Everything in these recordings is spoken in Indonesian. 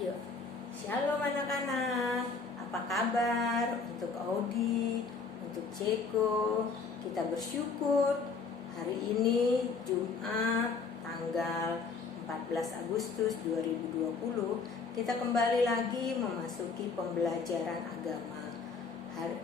Yuk, shalom anak-anak. Apa kabar untuk Audi, untuk Ceko? Kita bersyukur hari ini Jumat tanggal 14 Agustus 2020 kita kembali lagi memasuki pembelajaran agama.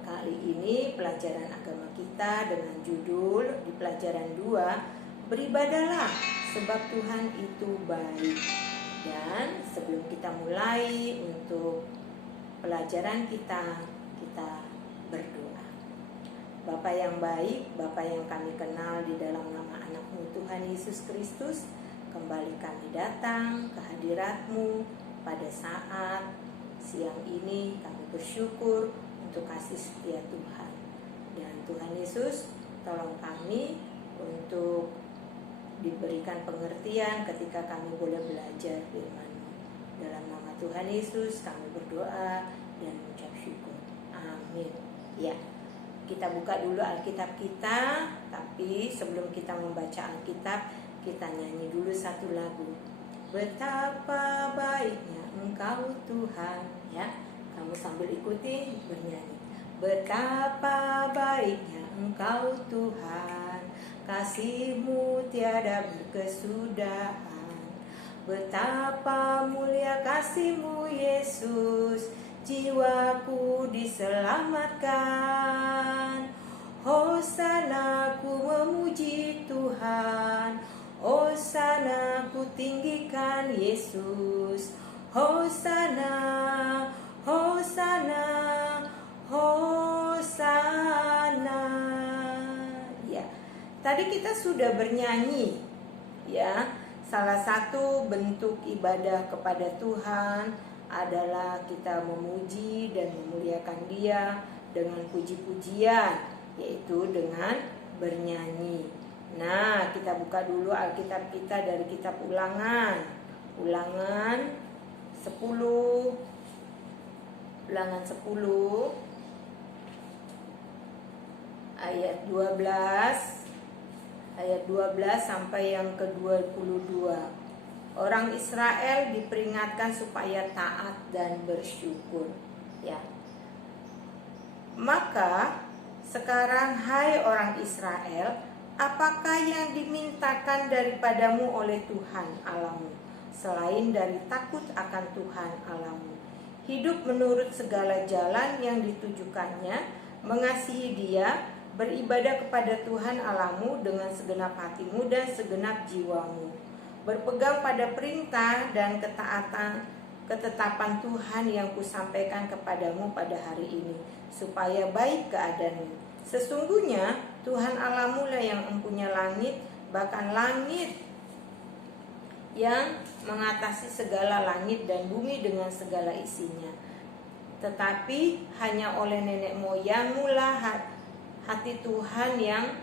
Kali ini pelajaran agama kita dengan judul di pelajaran 2, beribadahlah sebab Tuhan itu baik. Dan sebelum kita mulai untuk pelajaran kita berdoa. Bapa yang baik, Bapa yang kami kenal di dalam nama anak-Mu Tuhan Yesus Kristus, kembali kami datang ke hadirat-Mu pada saat siang ini. Kami bersyukur untuk kasih setia Tuhan. Dan Tuhan Yesus, tolong kami untuk diberikan pengertian ketika kami boleh belajar firman-Mu. Dalam nama Tuhan Yesus kami berdoa dan mengucap syukur. Amin. Ya, kita buka dulu Alkitab kita. Tapi sebelum kita membaca Alkitab, kita nyanyi dulu satu lagu. Betapa baiknya Engkau Tuhan. Ya, kamu sambil ikuti bernyanyi. Betapa baiknya Engkau Tuhan, kasih-Mu tiada berkesudahan. Betapa mulia kasih-Mu Yesus, jiwaku diselamatkan. Hosana ku memuji Tuhan, Hosana ku tinggikan Yesus. Hosana, Hosana, Hosana. Ya, tadi kita sudah bernyanyi, ya. Salah satu bentuk ibadah kepada Tuhan adalah kita memuji dan memuliakan Dia dengan puji-pujian, yaitu dengan bernyanyi. Nah, kita buka dulu Alkitab kita dari kitab Ulangan 10 ayat 12 sampai yang ke-22. Orang Israel diperingatkan supaya taat dan bersyukur, ya. Maka sekarang hai orang Israel, apakah yang dimintakan daripadamu oleh Tuhan Allahmu selain dari takut akan Tuhan Allahmu, hidup menurut segala jalan yang ditujukannya, mengasihi Dia, beribadah kepada Tuhan Allahmu dengan segenap hatimu dan segenap jiwamu, berpegang pada perintah dan ketetapan Tuhan yang kusampaikan kepadamu pada hari ini, supaya baik keadaanmu. Sesungguhnya Tuhan Allahmu lah yang empunya langit, bahkan langit yang mengatasi segala langit dan bumi dengan segala isinya. Tetapi hanya oleh nenek moyangmu lah hati Tuhan yang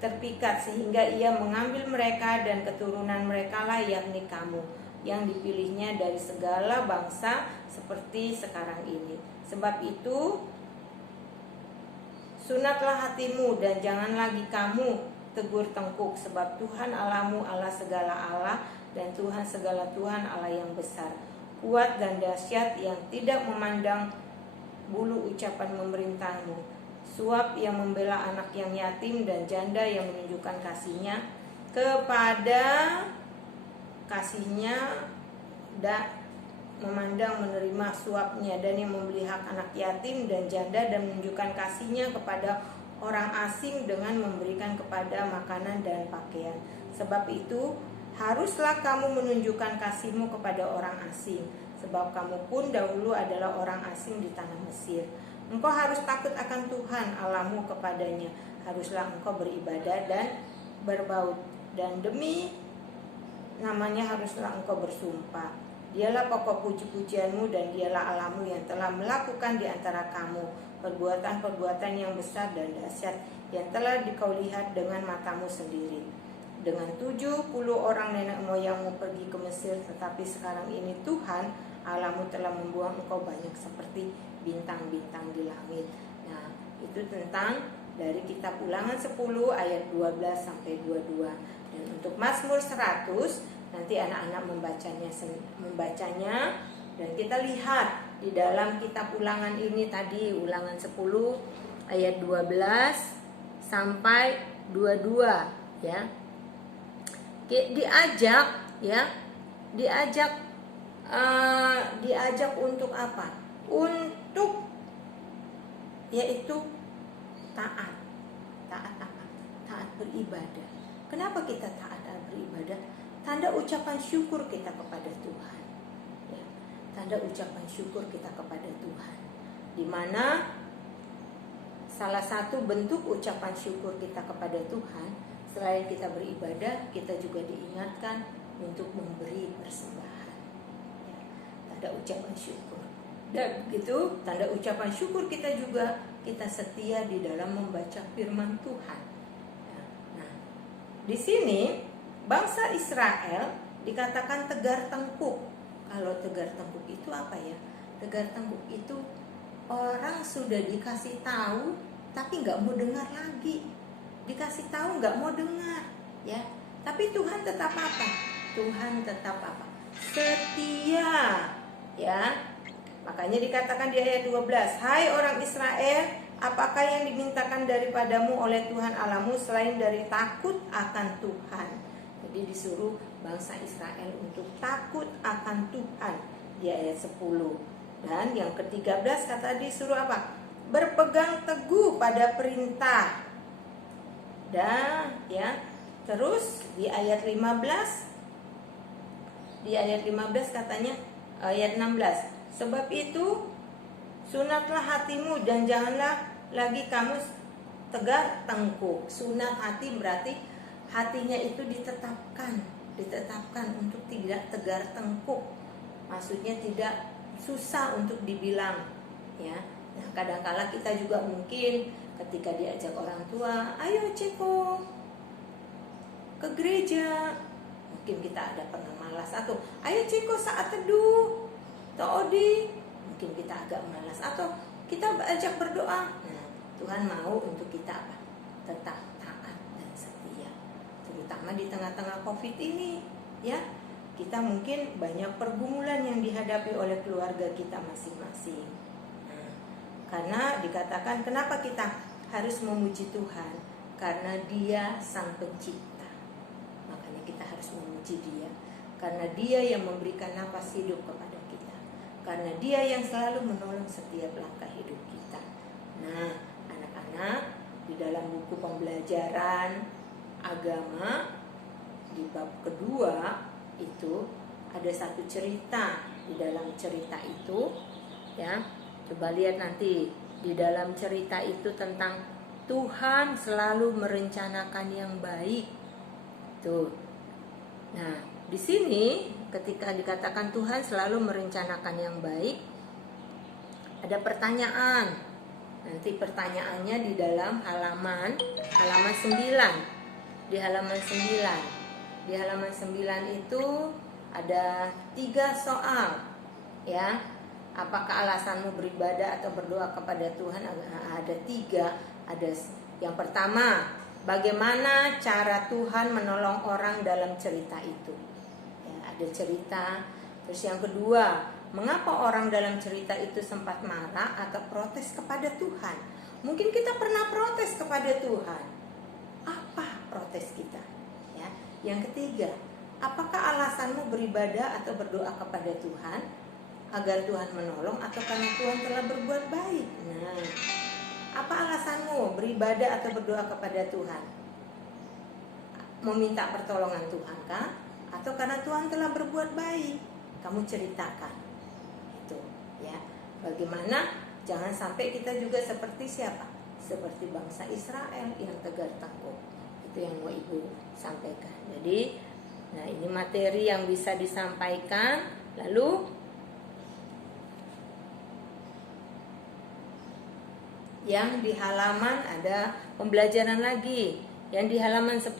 terpikat, sehingga Ia mengambil mereka dan keturunan mereka lah, yakni kamu, yang dipilihnya dari segala bangsa seperti sekarang ini. Sebab itu sunatlah hatimu dan jangan lagi kamu tegur tengkuk, sebab Tuhan Allahmu Allah segala Allah, dan Tuhan segala Tuhan Allah yang besar, kuat dan dahsyat, yang tidak memandang bulu ucapan memerintahmu, suap yang membela anak yang yatim, dan janda yang menunjukkan kasihnya memandang menerima suapnya, dan yang membeli hak anak yatim dan janda, dan menunjukkan kasihnya kepada orang asing dengan memberikan kepada makanan dan pakaian. Sebab itu haruslah kamu menunjukkan kasihmu kepada orang asing, sebab kamu pun dahulu adalah orang asing di tanah Mesir. Engkau harus takut akan Tuhan Allahmu, kepadanya haruslah engkau beribadah dan berbaut, dan demi namanya haruslah engkau bersumpah. Dialah pokok puji-pujianmu, dan Dialah Allahmu yang telah melakukan di antara kamu perbuatan-perbuatan yang besar dan dahsyat, yang telah kau lihat dengan matamu sendiri. Dengan 70 orang nenek moyangmu pergi ke Mesir, tetapi sekarang ini Tuhan Allahmu telah membuang engkau banyak seperti bintang-bintang di langit. Nah, itu tentang dari kitab Ulangan 10 ayat 12 sampai 22. Dan untuk Mazmur 100 Nanti anak-anak membacanya dan kita lihat di dalam kitab Ulangan ini tadi, Ulangan 10 ayat 12 sampai 22 ya. Diajak ya, diajak untuk apa? Untuk yaitu taat beribadah. Kenapa kita taat beribadah? Tanda ucapan syukur kita kepada Tuhan ya. Tanda ucapan syukur kita kepada Tuhan, di mana salah satu bentuk ucapan syukur kita kepada Tuhan, selain kita beribadah, kita juga diingatkan untuk memberi persembahan ya. Tanda ucapan syukur. Dan begitu, tanda ucapan syukur kita juga, kita setia di dalam membaca firman Tuhan. Nah, di sini bangsa Israel dikatakan tegar tengkuk. Kalau tegar tengkuk itu apa ya? Tegar tengkuk itu orang sudah dikasih tahu tapi nggak mau dengar lagi. Dikasih tahu nggak mau dengar, ya. Tapi Tuhan tetap apa? Tuhan tetap apa? Setia, ya. Makanya dikatakan di ayat 12, "Hai orang Israel, apakah yang dimintakan daripadamu oleh Tuhan Allahmu selain dari takut akan Tuhan?" Jadi disuruh bangsa Israel untuk takut akan Tuhan di ayat 10. Dan yang ke-13 kata disuruh apa? Berpegang teguh pada perintah. Dan ya, terus di ayat 15 katanya, ayat 16, "Sebab itu sunatlah hatimu dan janganlah lagi kamu tegar tengkuk." Sunat hati berarti hatinya itu ditetapkan untuk tidak tegar tengkuk. Maksudnya tidak susah untuk dibilang, ya. Nah, kadang-kala kita juga mungkin ketika diajak orang tua, "Ayo Ceko ke gereja." Mungkin kita ada pernah malas, atau "Ayo Ceko saat teduh." Atau Odi, mungkin kita agak malas, atau kita ajak berdoa. Nah, Tuhan mau untuk kita apa? Tetap taat dan setia. Terutama di tengah-tengah Covid ini, ya. Kita mungkin banyak pergumulan yang dihadapi oleh keluarga kita masing-masing. Nah, karena dikatakan kenapa kita harus memuji Tuhan? Karena Dia Sang Pencipta. Makanya kita harus memuji Dia. Karena Dia yang memberikan napas hidup kepada kita. Karena Dia yang selalu menolong setiap langkah hidup kita. Nah, anak-anak, di dalam buku pembelajaran agama di bab kedua itu ada satu cerita. Di dalam cerita itu, ya, coba lihat nanti di dalam cerita itu tentang Tuhan selalu merencanakan yang baik. Tuh. Nah, di sini ketika dikatakan Tuhan selalu merencanakan yang baik, ada pertanyaan. Nanti pertanyaannya di dalam halaman 9. Di halaman 9. Di halaman 9 itu ada 3 soal, ya. Apakah alasanmu beribadah atau berdoa kepada Tuhan? Ada 3. Ada yang pertama, bagaimana cara Tuhan menolong orang dalam cerita itu? Ya, ada cerita. Terus yang kedua, mengapa orang dalam cerita itu sempat marah atau protes kepada Tuhan? Mungkin kita pernah protes kepada Tuhan. Apa protes kita? Ya. Yang ketiga, apakah alasanmu beribadah atau berdoa kepada Tuhan agar Tuhan menolong atau karena Tuhan telah berbuat baik? Nah, apa alasanmu beribadah atau berdoa kepada Tuhan? Meminta pertolongan Tuhan kah? Atau karena Tuhan telah berbuat baik? Kamu ceritakan. Itu, ya. Bagaimana jangan sampai kita juga seperti siapa? Seperti bangsa Israel yang tegar tengkuk. Itu yang mau Ibu sampaikan. Jadi, nah ini materi yang bisa disampaikan. Lalu yang di halaman ada pembelajaran lagi. Yang di halaman 10,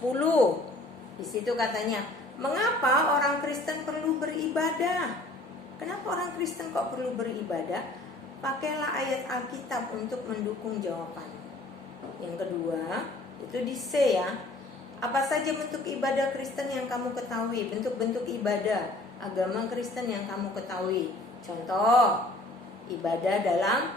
di situ katanya, mengapa orang Kristen perlu beribadah? Kenapa orang Kristen kok perlu beribadah? Pakailah ayat Alkitab untuk mendukung jawaban. Yang kedua, itu di C, ya. Apa saja bentuk ibadah Kristen yang kamu ketahui? Bentuk-bentuk ibadah agama Kristen yang kamu ketahui. Contoh, ibadah dalam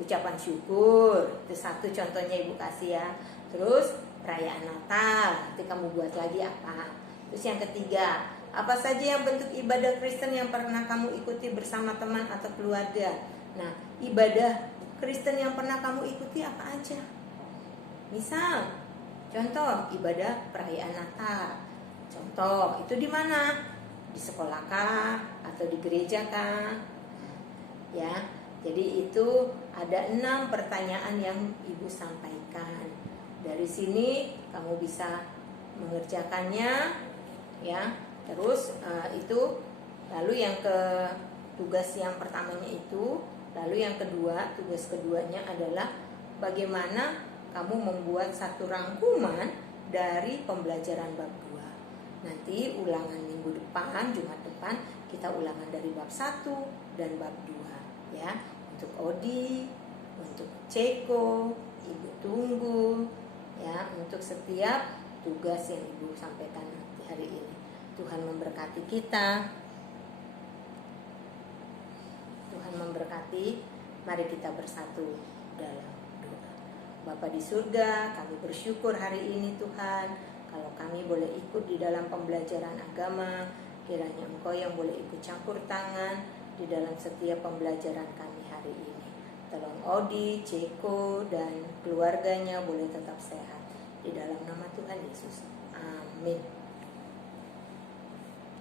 ucapan syukur. Itu satu contohnya Ibu kasih ya. Terus perayaan Natal, nanti kamu buat lagi apa? Terus yang ketiga, apa saja yang bentuk ibadah Kristen yang pernah kamu ikuti bersama teman atau keluarga? Nah, ibadah Kristen yang pernah kamu ikuti apa aja? Misal, contoh ibadah perayaan Natal. Contoh, itu di mana? Di sekolah kah? Atau di gereja kah? Ya, jadi itu ada 6 pertanyaan yang Ibu sampaikan. Dari sini kamu bisa mengerjakannya, ya. Terus itu, lalu yang tugas yang pertamanya itu, lalu yang kedua, tugas keduanya adalah bagaimana kamu membuat satu rangkuman dari pembelajaran bab 2. Nanti ulangan minggu depan, Jumat depan, kita ulangan dari bab 1 dan bab 2 ya. Untuk Odi, untuk Ceko, Ibu tunggu ya, untuk setiap tugas yang Ibu sampaikan nanti hari ini. Tuhan memberkati kita. Tuhan memberkati. Mari kita bersatu dalam doa. Bapa di surga, kami bersyukur hari ini Tuhan, kalau kami boleh ikut di dalam pembelajaran agama. Kiranya Engkau yang boleh ikut campur tangan di dalam setiap pembelajaran kami hari ini. Tolong Odi, Ceko, dan keluarganya boleh tetap sehat. Di dalam nama Tuhan Yesus. Amin.